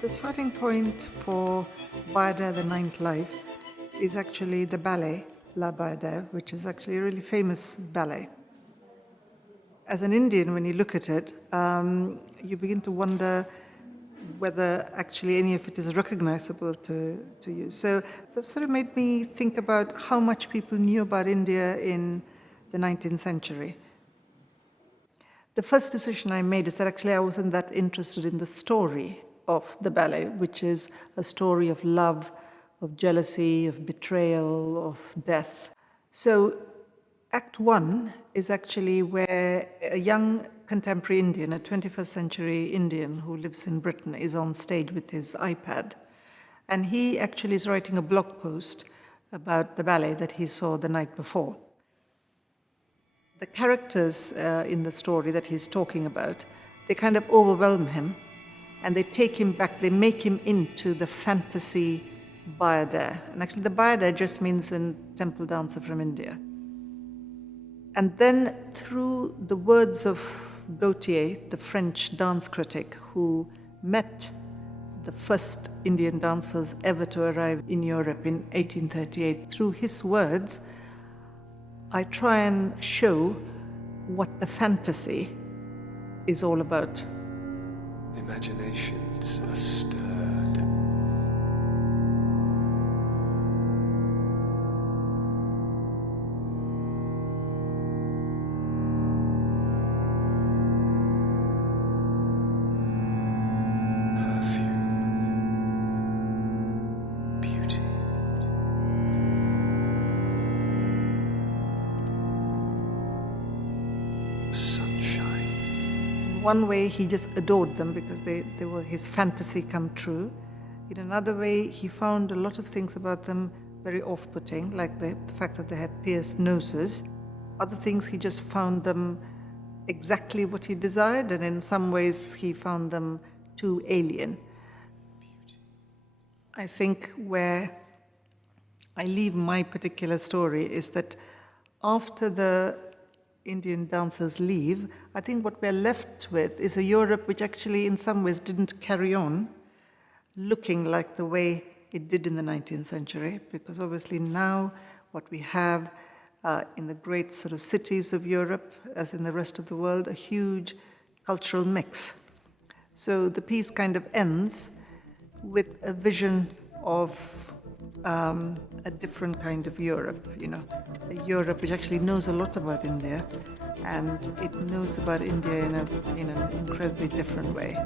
The starting point for Bayadère, the Ninth Life, is actually the ballet, La Bayadère, which is actually a really famous ballet. As an Indian, when you look at it, you begin to wonder whether actually any of it is recognizable to you. So that sort of made me think about how much people knew about India in the 19th century. The first decision I made is that actually I wasn't that interested in the story of the ballet, which is a story of love, of jealousy, of betrayal, of death. So Act 1 is actually where a young contemporary Indian, a 21st century Indian who lives in Britain, is on stage with his iPad. And he actually is writing a blog post about the ballet that he saw the night before. The characters in the story that he's talking about, they kind of overwhelm him and they take him back, they make him into the fantasy Bayadère. And actually the Bayadère just means a temple dancer from India. And then through the words of Gautier, the French dance critic who met the first Indian dancers ever to arrive in Europe in 1838, through his words, I try and show what the fantasy is all about. Imaginations are stirred. Perfume. Beauty. Sunshine. One way he just adored them because they were his fantasy come true. In another way, he found a lot of things about them very off-putting, like the fact that they had pierced noses. Other things, he just found them exactly what he desired, and in some ways he found them too alien. I think where I leave my particular story is that after the Indian dancers leave, I think what we're left with is a Europe which actually in some ways didn't carry on looking like the way it did in the 19th century, because obviously now what we have in the great sort of cities of Europe, as in the rest of the world, a huge cultural mix. So the piece kind of ends with a vision of a different kind of Europe, a Europe which actually knows a lot about India, and it knows about India in an incredibly different way.